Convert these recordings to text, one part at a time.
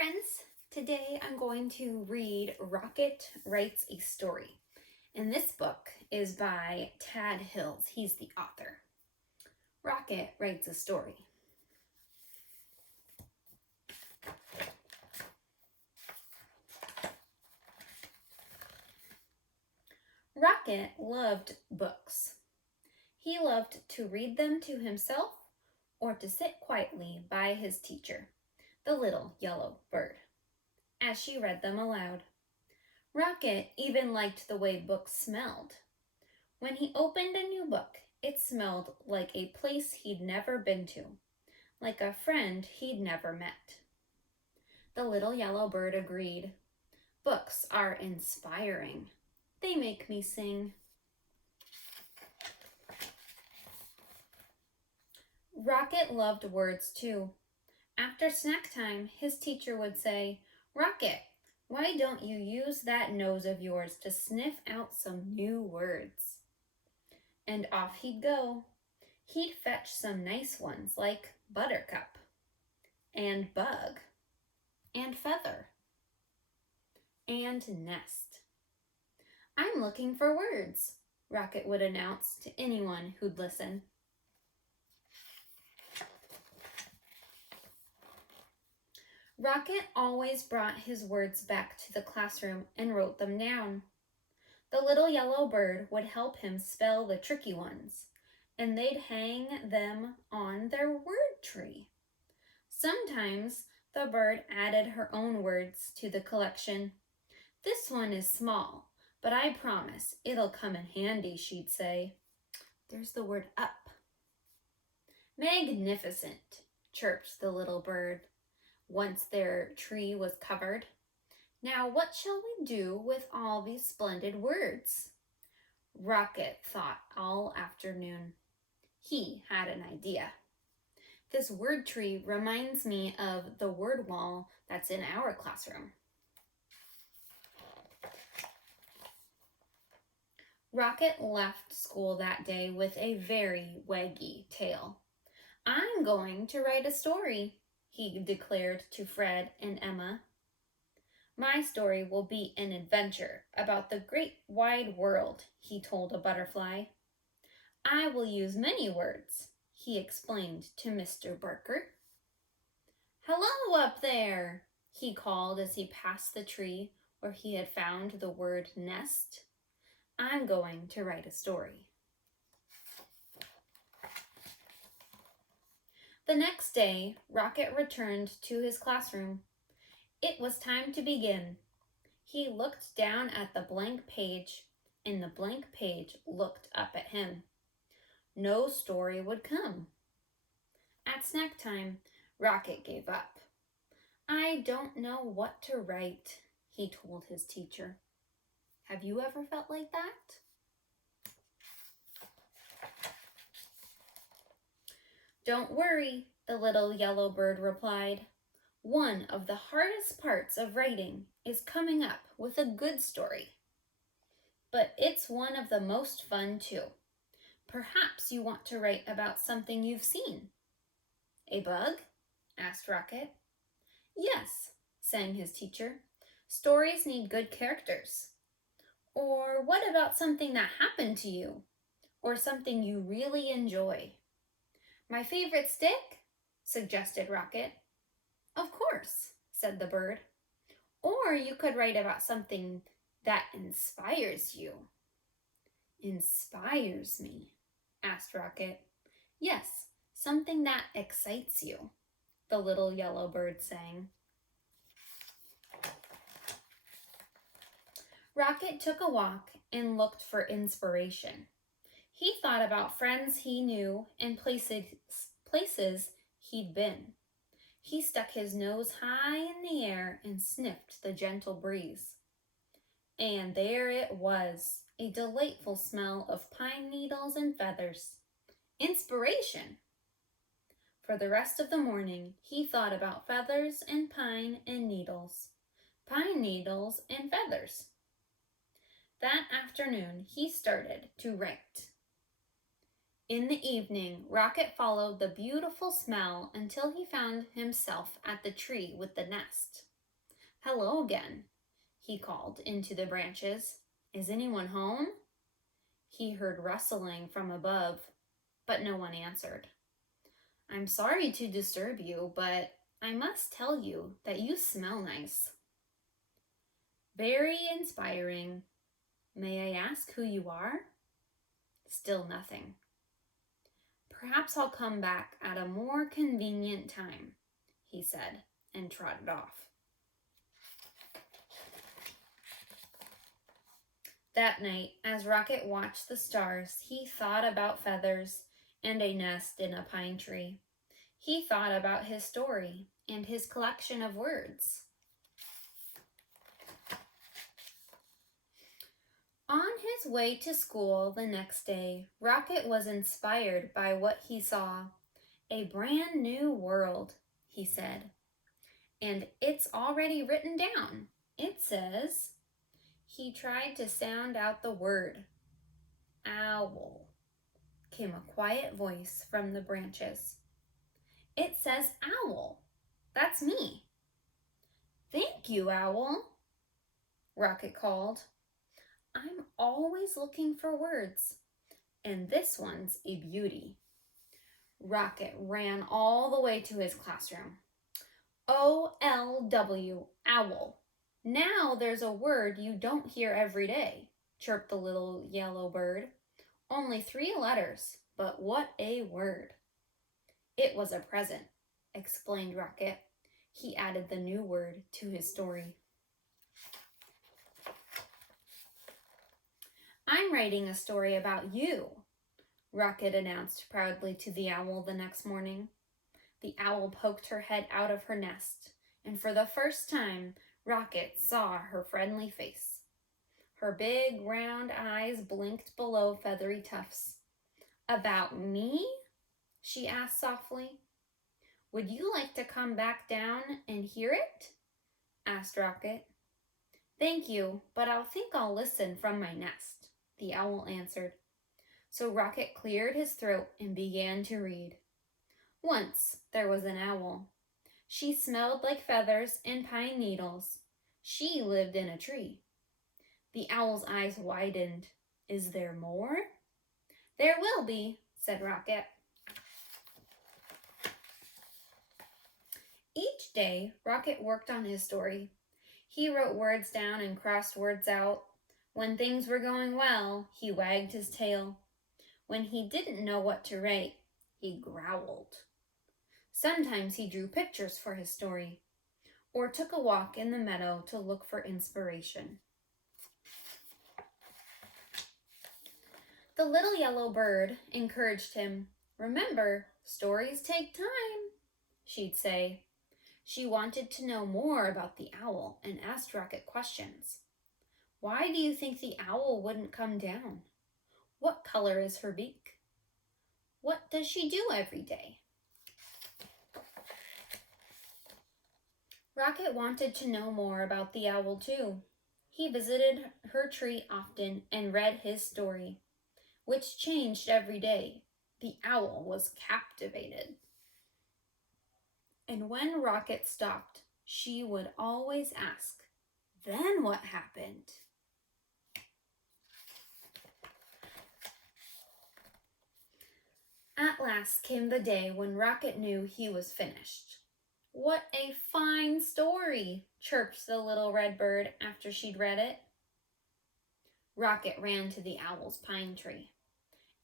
friends. Today I'm going to read Rocket Writes a Story. And this book is by Tad Hills. He's the author. Rocket Writes a Story. Rocket loved books. He loved to read them to himself or to sit quietly by his teacher, the little yellow bird, as she read them aloud. Rocket even liked the way books smelled. When he opened a new book, it smelled like a place he'd never been to, like a friend he'd never met. The little yellow bird agreed. Books are inspiring. They make me sing. Rocket loved words too. After snack time, his teacher would say, "Rocket, why don't you use that nose of yours to sniff out some new words?" And off he'd go. He'd fetch some nice ones like buttercup, and bug, and feather, and nest. "I'm looking for words," Rocket would announce to anyone who'd listen. Rocket always brought his words back to the classroom and wrote them down. The little yellow bird would help him spell the tricky ones, and they'd hang them on their word tree. Sometimes the bird added her own words to the collection. "This one is small, but I promise it'll come in handy," she'd say. There's the word up. "Magnificent," chirped the little bird once their tree was covered. "Now what shall we do with all these splendid words?" Rocket thought all afternoon. He had an idea. "This word tree reminds me of the word wall that's in our classroom." Rocket left school that day with a very waggy tail. "I'm going to write a story," he declared to Fred and Emma. "My story will be an adventure about the great wide world," he told a butterfly. "I will use many words," he explained to Mr. Barker. "Hello up there," he called as he passed the tree where he had found the word nest. "I'm going to write a story." The next day, Rocket returned to his classroom. It was time to begin. He looked down at the blank page, and the blank page looked up at him. No story would come. At snack time, Rocket gave up. "I don't know what to write," he told his teacher. Have you ever felt like that? "Don't worry," the little yellow bird replied. "One of the hardest parts of writing is coming up with a good story. But it's one of the most fun too. Perhaps you want to write about something you've seen." "A bug?" asked Rocket. "Yes," sang his teacher. "Stories need good characters." "Or what about something that happened to you? Or something you really enjoy?" "My favorite stick?" suggested Rocket. "Of course," said the bird. "Or you could write about something that inspires you." "Inspires me?" asked Rocket. "Yes, something that excites you," the little yellow bird sang. Rocket took a walk and looked for inspiration. He thought about friends he knew and places he'd been. He stuck his nose high in the air and sniffed the gentle breeze. And there it was, a delightful smell of pine needles and feathers. Inspiration! For the rest of the morning, he thought about feathers and pine and needles. Pine needles and feathers. That afternoon, he started to write. In the evening, Rocket followed the beautiful smell until he found himself at the tree with the nest. Hello again, he called into the branches. Is anyone home? He heard rustling from above, but no one answered. I'm sorry to disturb you, but I must tell you that you smell nice. Very inspiring. May I ask who you are? Still nothing. Perhaps I'll come back at a more convenient time, he said, and trotted off. That night, as Rocket watched the stars, he thought about feathers and a nest in a pine tree. He thought about his story and his collection of words. On his way to school the next day, Rocket was inspired by what he saw. A brand new world, he said. And it's already written down. It says, he tried to sound out the word. Owl, came a quiet voice from the branches. It says owl. That's me. Thank you, Owl, Rocket called. I'm always looking for words, and this one's a beauty. Rocket ran all the way to his classroom. O-L-W, owl. Now there's a word you don't hear every day, chirped the little yellow bird. Only 3 letters, but what a word. It was a present, explained Rocket. He added the new word to his story. I'm writing a story about you, Rocket announced proudly to the owl the next morning. The owl poked her head out of her nest, and for the first time, Rocket saw her friendly face. Her big, round eyes blinked below feathery tufts. About me? She asked softly. Would you like to come back down and hear it? Asked Rocket. Thank you, but I think I'll listen from my nest, the owl answered. So Rocket cleared his throat and began to read. Once there was an owl. She smelled like feathers and pine needles. She lived in a tree. The owl's eyes widened. Is there more? There will be, said Rocket. Each day, Rocket worked on his story. He wrote words down and crossed words out. When things were going well, he wagged his tail. When he didn't know what to write, he growled. Sometimes he drew pictures for his story, or took a walk in the meadow to look for inspiration. The little yellow bird encouraged him. Remember, stories take time, she'd say. She wanted to know more about the owl and asked Rocket questions. Why do you think the owl wouldn't come down? What color is her beak? What does she do every day? Rocket wanted to know more about the owl too. He visited her tree often and read his story, which changed every day. The owl was captivated. And when Rocket stopped, she would always ask, "Then what happened?" At last came the day when Rocket knew he was finished. What a fine story, chirped the little red bird after she'd read it. Rocket ran to the owl's pine tree.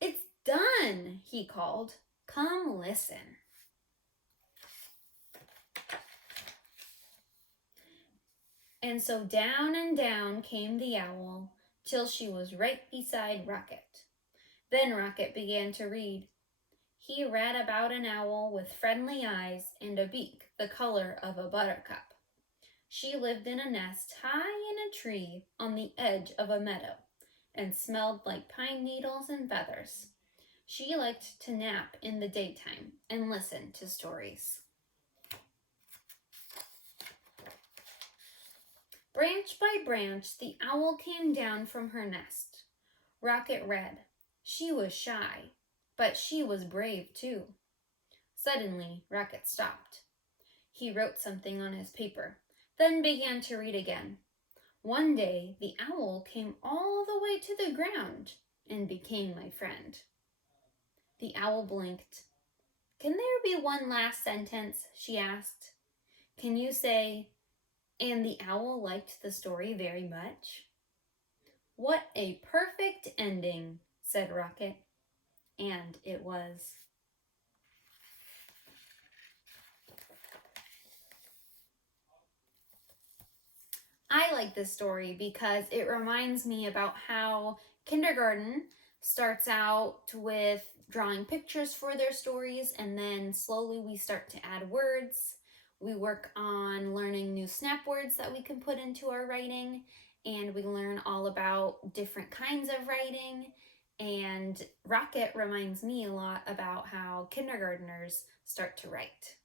It's done, he called. Come listen. And so down and down came the owl till she was right beside Rocket. Then Rocket began to read. He read about an owl with friendly eyes and a beak the color of a buttercup. She lived in a nest high in a tree on the edge of a meadow and smelled like pine needles and feathers. She liked to nap in the daytime and listen to stories. Branch by branch, the owl came down from her nest. Rocket read. She was shy, but she was brave too. Suddenly, Rocket stopped. He wrote something on his paper. then began to read again. One day, the owl came all the way to the ground and became my friend. The owl blinked. Can there be one last sentence? She asked. Can you say, and the owl liked the story very much? What a perfect ending, said Rocket. And it was. I like this story because it reminds me about how kindergarten starts out with drawing pictures for their stories, and then slowly we start to add words. We work on learning new snap words that we can put into our writing, and we learn all about different kinds of writing. And Rocket reminds me a lot about how kindergartners start to write.